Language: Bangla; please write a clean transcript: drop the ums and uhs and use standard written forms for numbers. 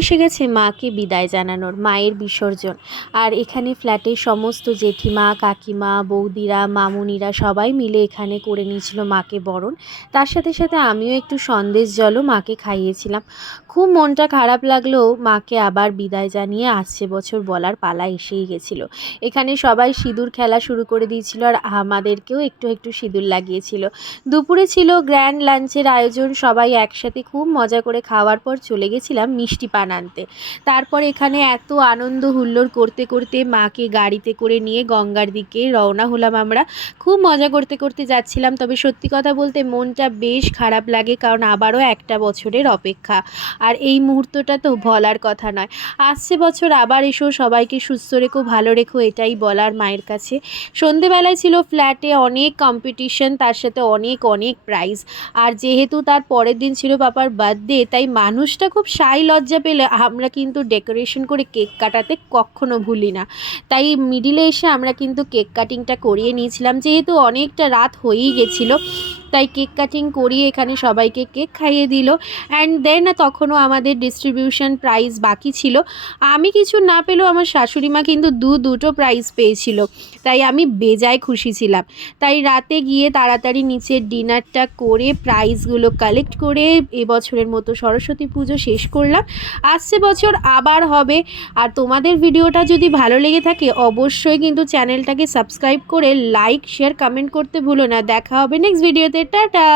এসে গেছে মাকে বিদায় জানানোর, মায়ের বিসর্জন। আর এখানে ফ্ল্যাটের সমস্ত জেঠিমা, কাকিমা, বৌদিরা, মামুনিরা সবাই মিলে এখানে করে নিয়েছিল মাকে বরণ। তার সাথে সাথে আমিও একটু সন্দেশ জলও মাকে খাইয়েছিলাম। খুব মনটা খারাপ লাগলেও মাকে আবার বিদায় জানিয়ে আসছে বছর বলার পালা এসেই গেছিলো। এখানে সবাই সিঁদুর খেলা শুরু করে দিয়েছিল আর আমাদেরকেও একটু একটু সিঁদুর লাগিয়েছিল। দুপুরে ছিল গ্র্যান্ড লাঞ্চের আয়োজন, সবাই একসাথে খুব মজা করে খাওয়ার পর চলে গেছিলাম মিষ্টি পান আনতে। তারপর এখানে এত আনন্দ হুল্লোড় করতে করতে মাকে গাড়িতে করে নিয়ে গঙ্গার দিকে রওনা হলাম আমরা। খুব মজা করতে করতে যাচ্ছিলাম, তবে সত্যি কথা বলতে মনটা বেশ খারাপ লাগে, কারণ আবারও একটা বছরের অপেক্ষা। আর এই মুহূর্তটা তো বলার কথা নয়। আসছে বছর আবার এসো, সবাইকে সুস্থ রেখো, ভালো রেখো, এটাই বলার মায়ের কাছে। সন্ধেবেলায় ছিল ফ্ল্যাটে অনেক কম্পিটিশন, তার সাথে অনেক অনেক প্রাইজ। আর যেহেতু তার পরের দিন ছিল পাপার বার্থডে, তাই মানুষটা খুব সাই লজ্জা পেলে আমরা কিন্তু ডেকোরেশন করে কেক কাটাতে কখনো ভুলি না। তাই মিডিলে এসে আমরা কিন্তু কেক কাটিংটা করিয়ে নিয়েছিলাম, যেহেতু অনেকটা রাত হয়েই গেছিলো। তাই কেক কাটিং করিয়ে এখানে সবাইকে কেক খাইয়ে দিল। অ্যান্ড দেন তখনও আমাদের ডিস্ট্রিবিউশন প্রাইজ বাকি ছিল। আমি কিছু না পেলেও আমার শাশুড়ি মা কিন্তু দুটো প্রাইজ পেয়েছিল, তাই আমি বেজায় খুশি ছিলাম। তাই রাতে গিয়ে তাড়াতাড়ি নিচের ডিনারটা করে প্রাইজগুলো কালেক্ট করে এবছরের মতো সরস্বতী পুজো শেষ করলাম। আসছে বছর আবার হবে। আর তোমাদের ভিডিওটা যদি ভালো লেগে থাকে অবশ্যই কিন্তু চ্যানেলটাকে সাবস্ক্রাইব করে লাইক, শেয়ার, কমেন্ট করতে ভুলো না। দেখা হবে নেক্সট ভিডিওতে। টাটা।